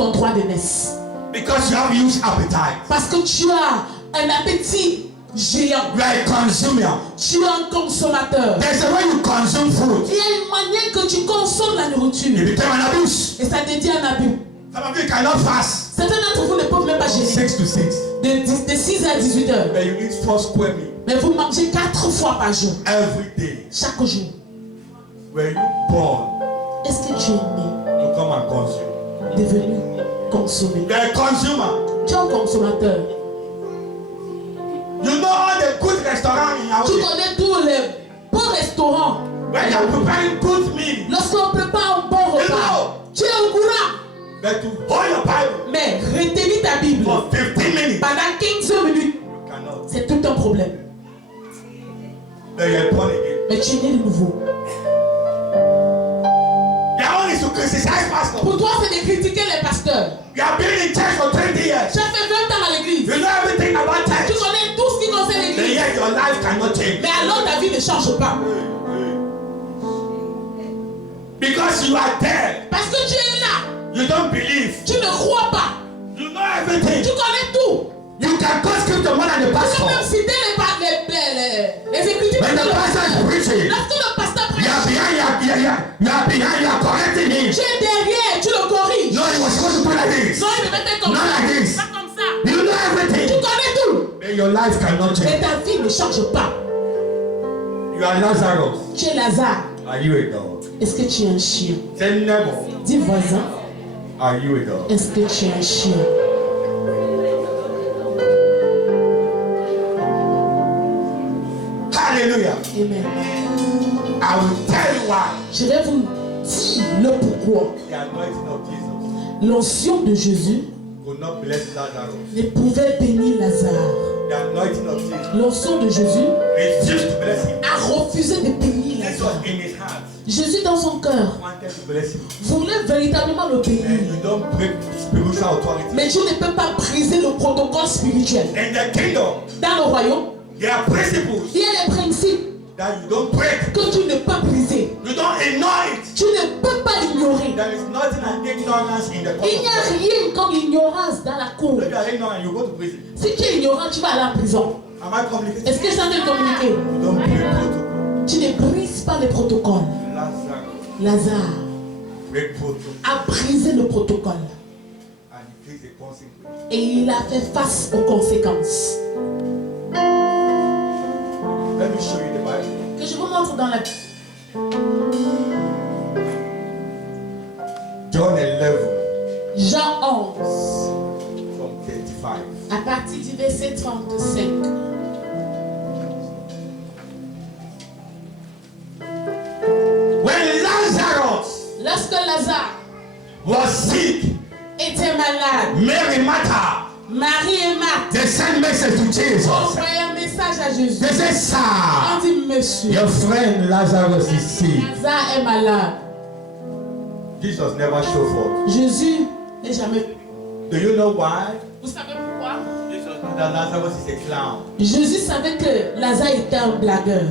ton droit d'aînesse. Because you have huge appetite. Parce que tu as un appétit géant. You are a consumer. Tu es un consommateur. There's a way you consume food. Il y a une manière que tu consommes la It nourriture. became an abuse. Et ça devient un abus. Some of you cannot fast. Certains d'entre vous ne peuvent même pas From jeûner. 6 to 6. De 6 à 18 heures. But you eat 4 square meal Mais vous mangez 4 fois par jour. every day. Chaque jour. Were you born Est-ce que tu es né, to come and consume? devenu consommer? You're a consumer. Tu es un consommateur. You know all the good restaurants in Tu Yaoundé. connais tous les bons restaurants. When they are preparing good meal. Lorsqu'on prépare un bon repas, tu es au courant. But to hold your Bible Mais retenir ta Bible for 15 minutes. pendant 15 minutes, You cannot. c'est tout un problème. But you are born again. Mais tu es né de nouveau. Their own is to criticize pastors. Pour toi, c'est de critiquer les pasteurs. You have been in church for 20 years. Tu as fait 20 ans à l'église. You know everything about Tu church. connais tout ce qui concerne But l'église. yet your life cannot change. Mais alors ta vie ne change pas. Because you are there. Parce que tu es là. You don't believe. Tu ne crois pas. You know everything. Tu connais tout. You can go scripture more than the Tu peux pastor. même citer les écritures. When the pastor is preaching, Lorsque le pasteur you prêche, are behind, you are correcting him. tu es derrière, tu le corriges. No, he was supposed to do like this. Non, il me mettait comme Not ça. like this. Pas comme ça. You know Tu everything. connais tout. But your life cannot Mais change. ta vie ne change pas. You are Lazarus. Tu es Lazare. Are you a dog? Est-ce que tu es un chien? Say neighbor. Dis voisin. Are you a dog? Est-ce que tu es un chien? Hallelujah. Amen. I will tell you why. Je vais vous dire le pourquoi. The anointing of Jesus L'onction de Jésus could not bless Lazarus. ne pouvait bénir Lazare. The anointing of Jesus L'onction de Jésus refused to bless him. a refusé de bénir This Lazare. was in his heart. Jésus dans son cœur Wanted to bless him. voulait véritablement le And bénir. you don't break spiritual authority. Mais Dieu ne peut pas briser le protocole spirituel. In the kingdom, Dans le royaume, there are principles il y a des principes that you don't break. que tu ne peux briser. You don't ignore it. Tu ne peux pas l'ignorer. There is nothing an ignorance in the court Il of n'y a God. rien comme l'ignorance dans la cour. If you are ignorant, you go to prison. Si tu es ignorant, tu vas aller en prison. Am I communicating? Est-ce que je suis en train de communiquer? You don't break protocol. Tu ne brises pas les protocoles. Lazarus Lazare break protocol a brisé le protocole and he faced the consequence. et il a fait face aux conséquences. Let me show you the Bible. Que je vous montre dans la John 11 Jean 11, from 35. à partir du verset 35. When Lazarus Lorsque Lazare was sick, était malade, Mary Martha, Marie et Marthe they sent message to Jesus. envoyaient un message à Jésus. They said, On Sir, dit, Monsieur, your friend Lazarus is sick. Lazare est malade. Jesus never showed forth. Jésus n'est jamais. Do you know why? Vous savez pourquoi? Jesus knew that Lazarus is a clown. Jésus savait que Lazare était un blagueur.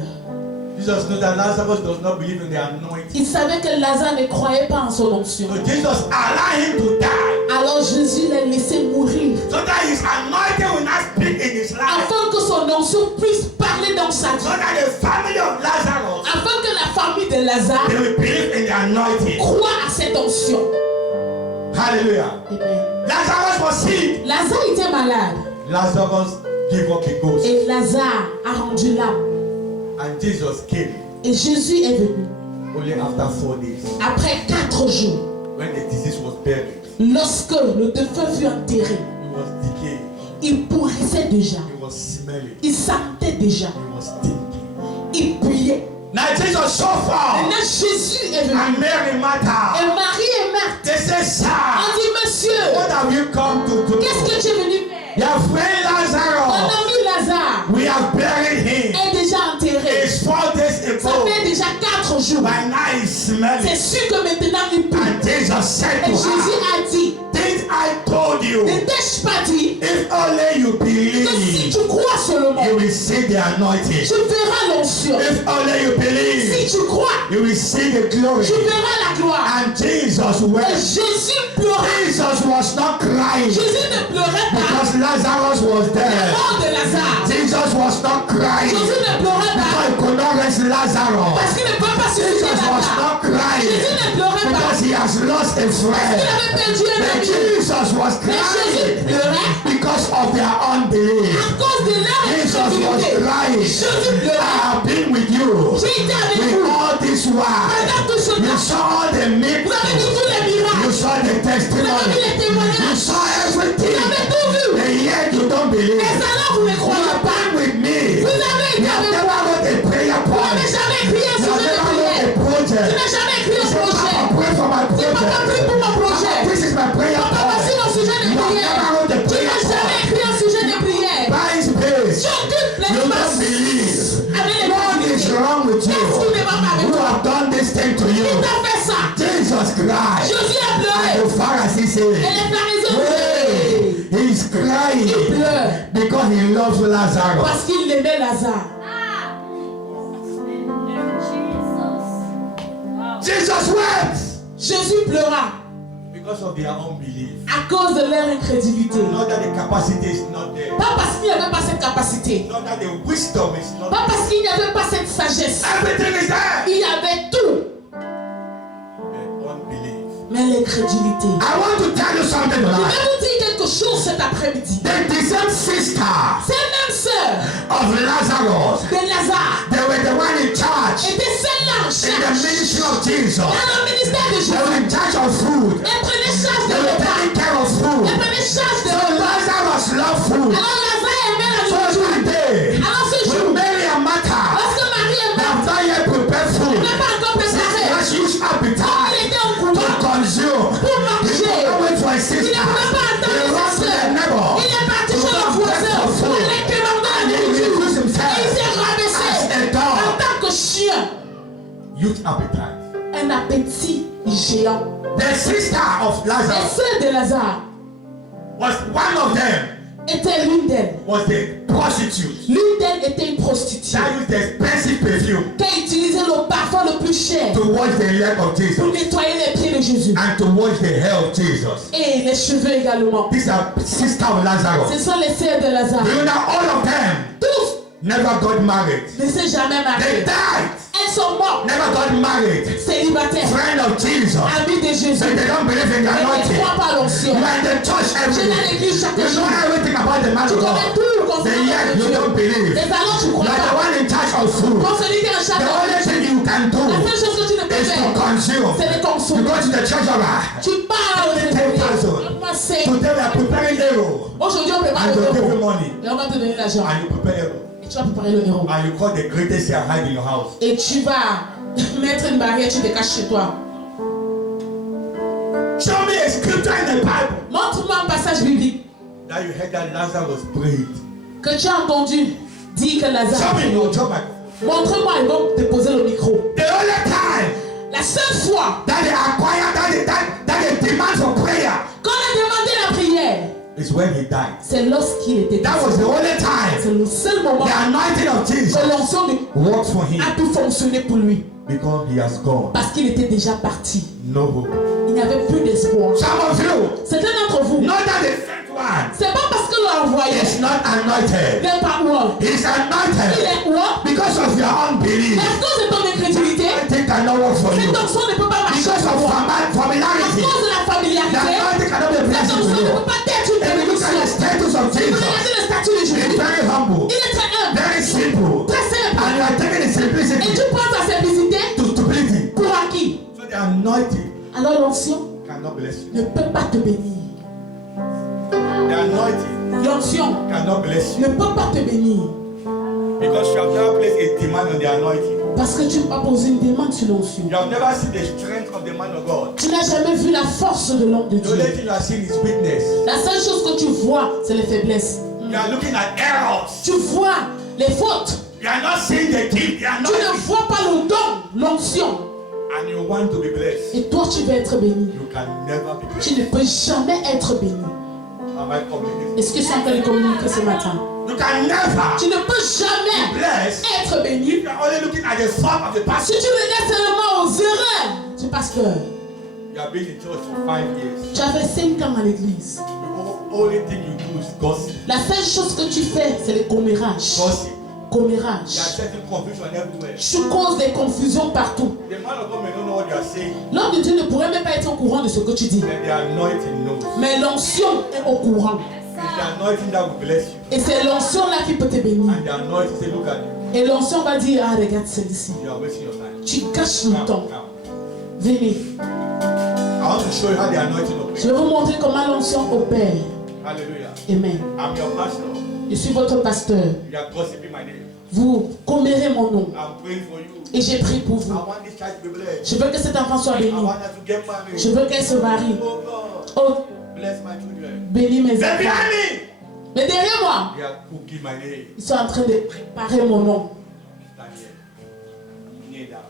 Jesus knew that Lazarus does not believe in the anointing. Il savait que Lazare ne croyait pas en son onction. So Jesus allowed him to die Alors Jésus l'a laissé mourir so that his anointing will not speak in his life. afin que son onction puisse parler dans sa So vie. that the family of Lazarus, Afin que la famille de Lazare they will believe in the anointing. croit à cette onction. Hallelujah. Amen. Lazarus was sick. Lazare était malade Lazarus gave up the ghost. et Lazare a rendu l'âme. And Jesus came Et Jésus est venu only after 4 days. après 4 jours. When the disease was buried, Lorsque le défunt fut enterré, it was decaying. il pourrissait déjà. It was smelling. Il sentait déjà. It was stinking. Il puait. Now Jesus so far. Maintenant Jésus est venu. And Mary Martha, Et Marie et Marthe they said, ont Sir, dit, Monsieur, what have you come to do? qu'est-ce que tu es venu faire? Your friend Mon Lazarus, ami Lazare we have buried him. est déjà enterré. It's 4 days Ça ago. fait déjà 4 jours. By now he's C'est smelling. sûr que maintenant il pue. And Jesus said Et to Jésus her, a dit, didn't I told you, ne t'ai-je pas dit if only you que si believe, tu crois seulement, you will see the anointing. tu verras l'onction. If only you believe, Si tu crois, you will see the glory. tu verras la gloire. And Jesus Et wept. Jésus pleura. Jesus was was not crying Jésus ne pleurait pas. because Lazarus was La dead. mort de Lazare. Jesus was not crying Jésus ne pleurait because pas. he could not raise Lazarus. Parce qu'il ne peut pas susciter Jesus was Lazare. not crying Jésus ne pleurait pas. because he has lost a Il friend. avait perdu un But ami. Jesus was Mais Jésus crying pleurait because of their unbelief. à cause de leur Jesus was incrédulité. crying. Jésus I pleurait. have been with you J'ai été avec with vous. all this while. Pendant tout ce You temps, saw all the vous avez vu miracles. tous les You miracles. saw the Vous avez vu testimony. les You témoignages. saw Vous everything. avez tout vu. And yet you don't believe. Mais alors vous ne You croyez have pas. been with me. Vous avez You été have avec never moi. wrote a prayer Vous n'avez point. jamais écrit un You have sujet de never wrote prière. a project. Tu n'as jamais écrit You un say, projet. Papa, pray for my C'est Papa, prie project. pour mon projet. Papa, this is my prayer Papa, point. voici mon sujet de You have prière. never wrote a Tu prayer n'as jamais point. écrit un sujet de prière. By his grace, Tu occupes you don't l'espace believe. avec les What is possibilités. wrong with you? Qu'est-ce qui ne va pas avec Who toi? have done this thing to you? Qui t'a fait ça? Jesus Christ. Jésus a And pleuré. the Pharisees Et say, les pharisiens hey, pleuraient. he's Il crying pleure because he loves Lazarus. parce qu'il aimait Lazare. Jesus wept Jésus pleura Because of their unbelief. à cause de leur incrédulité. Not that the capacity is not there. Pas parce qu'il n'y avait pas cette capacité. Not that the wisdom is not Pas there. parce qu'il n'y avait pas cette sagesse. Everything is there. Il y avait tout. The unbelief. Mais l'incrédulité. I want to tell you something Je tonight. vais vous dire quelque chose cet après-midi. The distant sister Ces mêmes sœurs of Lazarus, de Lazare they were the one in charge étaient celles-là en in the charge. ministry of Jesus. Dans le ministère de They Jésus. were in charge of food. Elles prenaient charge They des were repas. taking care of food. Elles prenaient charge des So repas. Lazarus loved food. Alors Lazare aimait la So nourriture. that day, Alors ce when jour, Mary and Martha lorsque Marie they aimait, have not yet prepared food, elle n'a pas encore préparé. let's use Il appetite était en to courant consume. pour He manger. could not wait for his Il sister. ne pouvait pas He attendre ran sa to the sœur. neighbor Il est parti to chez le go voisin beg for pour food. aller commander la And he nourriture. reduced Et il himself s'est rabaissé as a en dog. tant que chien. Youth appetite. Un appétit géant. The sister of La Lazarus sœur de Lazare was one of them. était l'une d'elles. Was a prostitute L'une d'elles était une prostituée that used expensive perfume qui utilisait le parfum le plus cher to wash the leg of pour Jesus nettoyer les pieds de Jésus. and to wash the hair of Jesus. Et les cheveux également. These are sister of Lazarus. Ce sont les sœurs de Lazare. Do you know all of them Tous never got married? ne s'est jamais They mariés. died. Elles sont mortes. Never got married. Célibataires. Friend of Jesus. Amis de Jésus. But they don't believe in the Mais ne anointing. croient pas à l'onction. You are in the church Tu every es dans day. l'église chaque You jour. know everything about the man Tu of connais God. tout But concernant yet le you Dieu. don't believe. Mais alors tu crois Like the pas. one in charge of food. Quand celui qui est en charge The de only thing you can do la seule chose que tu ne peux is to faire, consume. c'est de You consommer. go to the treasurer. Tu parles au Take 10,000. trésorier. Today we are preparing euro. Aujourd'hui, on prépare And le to give you euro. money. Et on va te donner l'argent. And you prepare euro. Et tu vas préparer le euro. And you call the greatest here hide in your house. Et tu vas mettre une barrière, tu te caches chez toi. Show me a scripture in the Bible Montre-moi un passage biblique that you heard that Lazarus prayed. que tu as entendu dire que Show Lazare. me your job. Montre-moi, ils vont te poser le micro. The only time La seule fois that they acquire that they demand for prayer qu'on a demandé la prière, is when he died. c'est lorsqu'il était That was the only time C'est le seul moment the anointing of Jesus que l'onction works for him a pu fonctionner pour lui. because he has gone. Parce qu'il était déjà parti. No hope. Il n'y avait plus d'espoir. Some of you, Certains d'entre vous, not that the sent one c'est pas parce que l'a envoyé, is not il anointed. n'est pas roi. He's Il anointed est roi. because of your unbelief. Mais à cause de ton incrédulité, Anointing cannot work for you cette onction ne peut pas marcher because pour of toi. À familiarity. cause de la The familiarité, anointing cannot be a cette blessing to onction ne you. peut pas être une If you look at the bénédiction. status of Vous Jesus, regardez le statut de it's Jésus. very humble, Il est très humble, very simple, très simple. and you are taking the Et simplicity tu prends ta simplicité to stupidity. pour acquis. So the anointing Alors l'onction cannot bless you. ne peut pas te bénir. The anointing L'onction cannot bless you ne peut pas te bénir. because you have never placed a demand on the anointing. Parce que tu n'as pas posé une demande sur l'onction. You have never seen the strength of the man of God. Tu n'as jamais vu la force de l'homme de The only Dieu. thing you have seen is weakness. La seule chose que tu vois, c'est les faiblesses. You are looking at errors. Tu vois les fautes. You are not seeing the gift, the Tu ne anointing, vois pas le don, l'onction. and you want to be blessed. Et toi, tu veux être béni. You can never be blessed. Tu ne peux jamais être béni. Am I communicating? Est-ce que c'est en train de communiquer ce matin? You can never Tu ne peux be jamais blessed être béni. if you are only looking at the fault of the Si pastor. tu regardes seulement aux erreurs du pasteur, You You have been in church for 5 years. Tu as fait 5 ans à l'église. The only thing you do is gossip. La seule chose que tu fais, c'est le commérage. Gossip. Commérage. There are certain confusion everywhere. Tu causes des confusions partout. The man of God may not know what you are saying, L'homme de Dieu ne pourrait même pas être au courant de ce que tu dis. but the anointing knows. Mais l'onction est au courant. It's the anointing that will bless you. Et c'est l'onction là qui peut te bénir. And the anointing say, look at you. Et l'onction va dire, ah regarde celui-ci. You are wasting your time. Tu gâches le temps. Now, Venez. I want to show you how the anointing Je operates. vais vous montrer comment l'onction opère. Hallelujah. Amen. I'm your pastor. Je suis votre pasteur. You are gossiping my name. Vous commérez mon nom. I'm praying for you. Et j'ai prié pour I vous. want this child to be blessed. Je veux que cet enfant soit I béni. want her to get married. Je veux qu'elle se marie. Oh God, Oh, bless my children. bénis mes They're enfants. behind me. Mais derrière moi, They are cooking my name. ils sont en train de préparer mon nom. Daniel. Kneel down.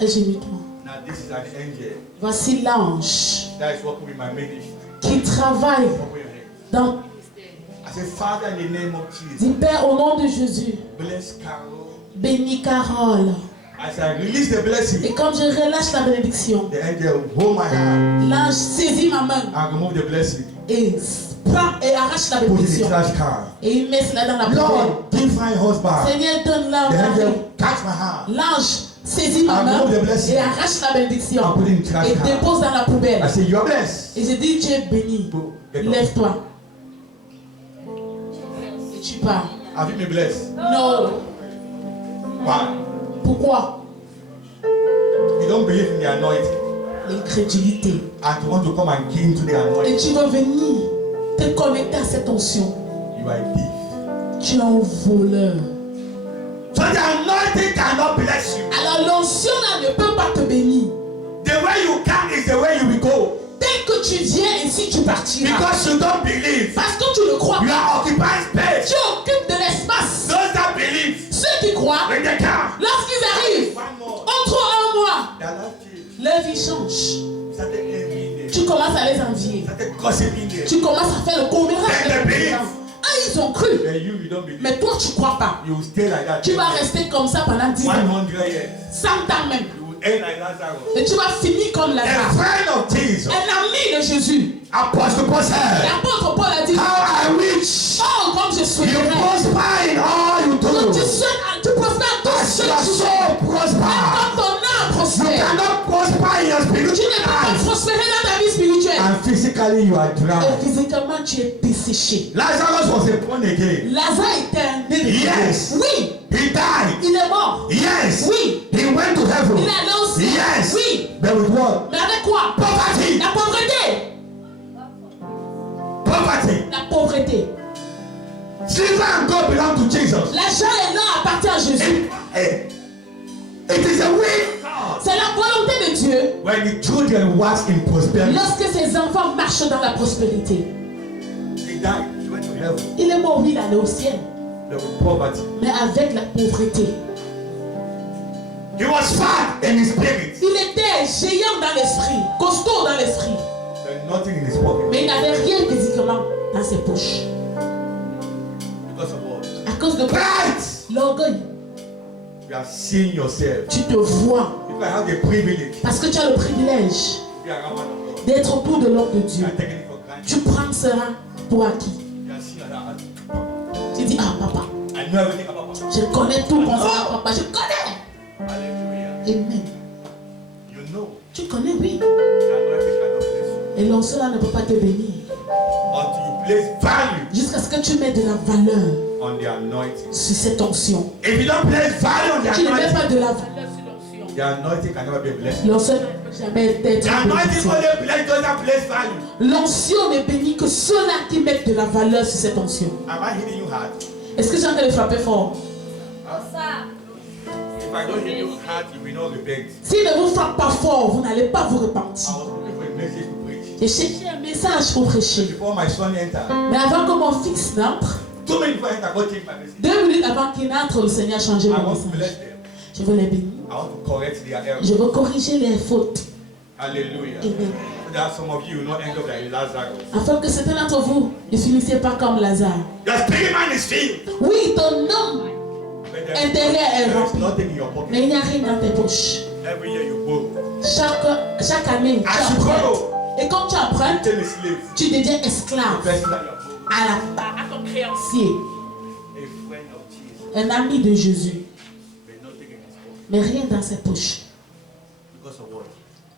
Et j'ai mis toi. Now this is an angel Voici l'ange that is working with my ministry. qui travaille Open your hands. dans. I say, Father, in the name of Jesus, Dis Père, au nom de Jésus, bless Carol. bénis Carole. As I release the blessing, Et comme je relâche la bénédiction, the angel hold my hand l'ange saisit ma main and remove the blessing. et prend et arrache la Put it in the bénédiction. trash can. Et il met cela dans la poubelle. Lord, give my husband. Seigneur, donne-la au The mari. angel catch my hand. L'ange saisit ma And main remove the blessing. et arrache la bénédiction And put it in the trash et can. dépose dans la poubelle. I say, you are blessed. Et je dis, tu es béni. Get up. Lève-toi. Et tu pars. Have you been blessed? Non. Why? Pourquoi? You don't believe in the anointing L'incrédulité. and you want to come and give to the Et anointing. tu veux venir te connecter à cette onction. You are a thief. Tu es un voleur. So the anointing cannot bless you. Alors l'onction là ne peut pas te bénir. The way you come is the way you will go. Dès que tu viens ici, tu partiras. Because you don't believe. Parce que tu ne crois You pas. are occupying space. Tu occupes de l'espace. Those that believe, Ceux qui croient, when they come, lorsqu'ils arrivent, one more, entre un mois, their life change. leur vie change. Started envying them. Tu commences à les envier. Started gossiping them. Tu commences à faire le commérage. Then they believe. Ah, ils ont cru. Then you don't believe. Mais toi, tu crois pas. You will stay like that. Tu vas rester comme ça pendant 10 ans. 100 years. 100 ans même. You will end like Lazarus. Et tu vas finir comme A Lazare. friend of Jesus, Un ami de Jésus. Apostle Paul said, L'apôtre Paul a dit, how I wish oh, comme je you souhaiterais prosper in all you que do. tu prospères dans As ce your que tu fais. soul prosper. Comme ton âme You prospère. cannot prosper in your Tu ne spiritual peux pas life. prospérer dans ta vie spirituelle. And physically you are dry. Et physiquement, tu es desséché. Lazarus was born again. Lazare était un né de Yes. Oui, He died. il est mort. Yes. Oui. He went to heaven. Il est allé au ciel. Yes. Oui. But with what? Mais avec quoi? Poverty. La pauvreté. Poverty. La pauvreté. Silver and gold belong to Jesus. L'argent et l'or appartient à Jésus. It is a will of God. C'est la volonté de Dieu When the children walk in prosperity, lorsque ses enfants marchent dans la prospérité. he died. He went to heaven. Il est mort, oui, il allait au ciel. But with poverty. Mais avec la pauvreté. He was fat in his spirit. Il était géant dans l'esprit, costaud dans l'esprit. But nothing in his pocket. Mais il n'avait rien physiquement dans ses poches. Because of what? À cause de quoi? Pride. L'orgueil. You are seeing yourself. Tu te vois. If I have the privilege Parce que tu as le privilège to be around man of God, d'être autour de l'homme de you Dieu. are taking it for granted. Tu prends cela pour acquis. You are seeing that. Tu dis, ah papa, I know everything about papa. je connais tout concernant papa, je connais. Hallelujah. Amen. You know Tu connais, oui. the anointing cannot bless you Et l'on cela ne peut pas te bénir. until you place value Jusqu'à ce que tu mets de la valeur on the anointing. sur cette onction. If you don't place value on the Tu ne mets anointing, pas de la valeur sur l'onction. the anointing can never be a blessing. L'onction ne peut jamais être The une anointing bénédiction. only bless those that place value. L'onction ne bénit que ceux-là qui mettent de la valeur sur cette onction. Am I hitting you hard? Est-ce que j'ai envie de frapper fort? If I don't hit you hard, you will not repent. S'il ne vous frappe pas fort, vous n'allez pas vous I repentir. was looking for a message to preach. J'ai cherché un message pour prêcher. Before my son entered, Mais avant que mon fils n'entre, 2 minutes before I enter, God changed my message. 2 minutes avant qu'il n'entre, le Seigneur a changé I mon want to bless message. them. Je veux les bénir. I want to correct their errors. Je veux corriger les fautes. Hallelujah. Amen. So that some of you will not end up like Lazarus. Afin que certains d'entre vous ne finissiez pas comme Lazare. Your spirit man is filled. Oui, ton homme But intérieur est there is rempli. nothing in your Mais il pocket. n'y a rien dans tes poches. Every year you borrow. Chaque année, tu As you apprends. grow, Et quand tu apprends, you become a slave. tu deviens The esclave person that you are born. à ton créancier, A friend of Jesus, un ami de Jésus, but nothing in his pocket. mais rien dans ses poches. Because of what?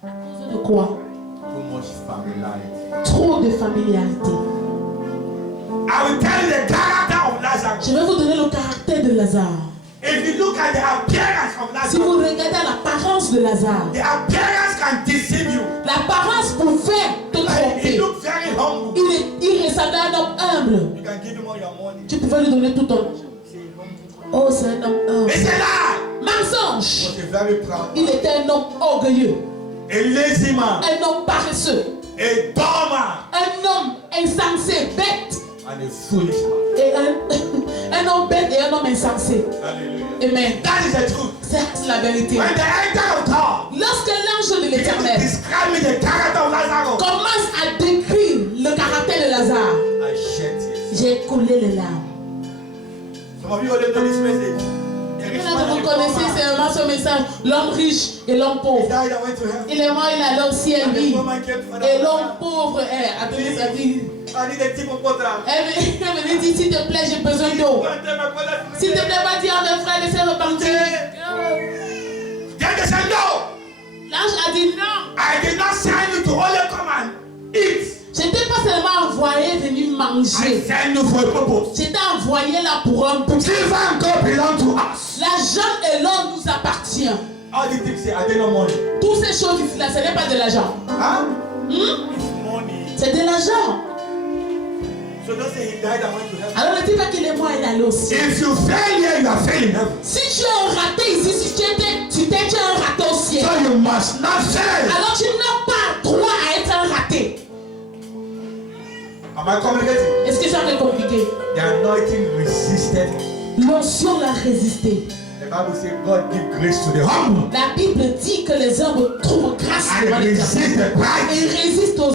À cause de quoi? Too much familiarity. Trop de familiarité. I will tell you the character of Lazarus. Je vais vous donner le caractère de Lazare. If you look at the appearance of Si vous Lazarus, regardez l'apparence de Lazare, the appearance can deceive you. l'apparence pouvait te Like, he tromper. looked very humble. Il ressemblait à un homme humble. You can give him all your money. Tu pouvais lui donner tout ton argent. Say humble. Oh, c'est un homme humble. It's a lie. Mensonge. He was a very proud Il man. était un homme orgueilleux, A lazy man. un homme paresseux, A dumb man. un homme insensé, bête, And a foolish man. et un homme bête et un homme insensé. Hallelujah. Amen. That is the truth. C'est la vérité. When the angel of God Lorsque l'ange de began to l'Éternel describe me the character of Lazarus, commence à décrire le caractère de Lazare, I shed tears. j'ai coulé les larmes. Some of you already know this message. The rich Maintenant, man and vous the poor connaissez man. seulement ce message, l'homme riche et l'homme He pauvre. died and went to heaven. Il est mort, il allait au ciel, And the oui. poor man came to Et l'homme Father. pauvre, attendez, ça dit, I need a tip of water. elle venait dire, s'il te plaît, j'ai besoin d'eau. Go and tell my brother to S'il te repent. plaît, va dire à mes frères de se repentir. Then they said, no, L'ange a dit non. I did not send you to only come and eat. Je t'ai pas seulement envoyé venir I manger. send you for a purpose. Je t'ai envoyé là pour un but. Silver and gold belong to us. L'argent et l'or nous appartient. All these things say, are they no money? Toutes ces choses ici là, ce n'est pas de l'argent. Huh? Hmm? It's money. C'est de l'argent. So don't say he died and went to heaven. Alors ne dis pas qu'il est mort et il est allé au ciel. If you fail here, you are failing heaven. Si tu es un raté ici, si tu es un raté au ciel, So you must not fail. alors tu n'as pas droit à être un raté. Am I communicating? Est-ce que ça fait compliqué? The anointing resisted. L'onction l'a résisté. The Bible says God give grace to the humble La Bible dit que les hommes trouvent grâce and devant l'Éternel resist the pride. et résistent aux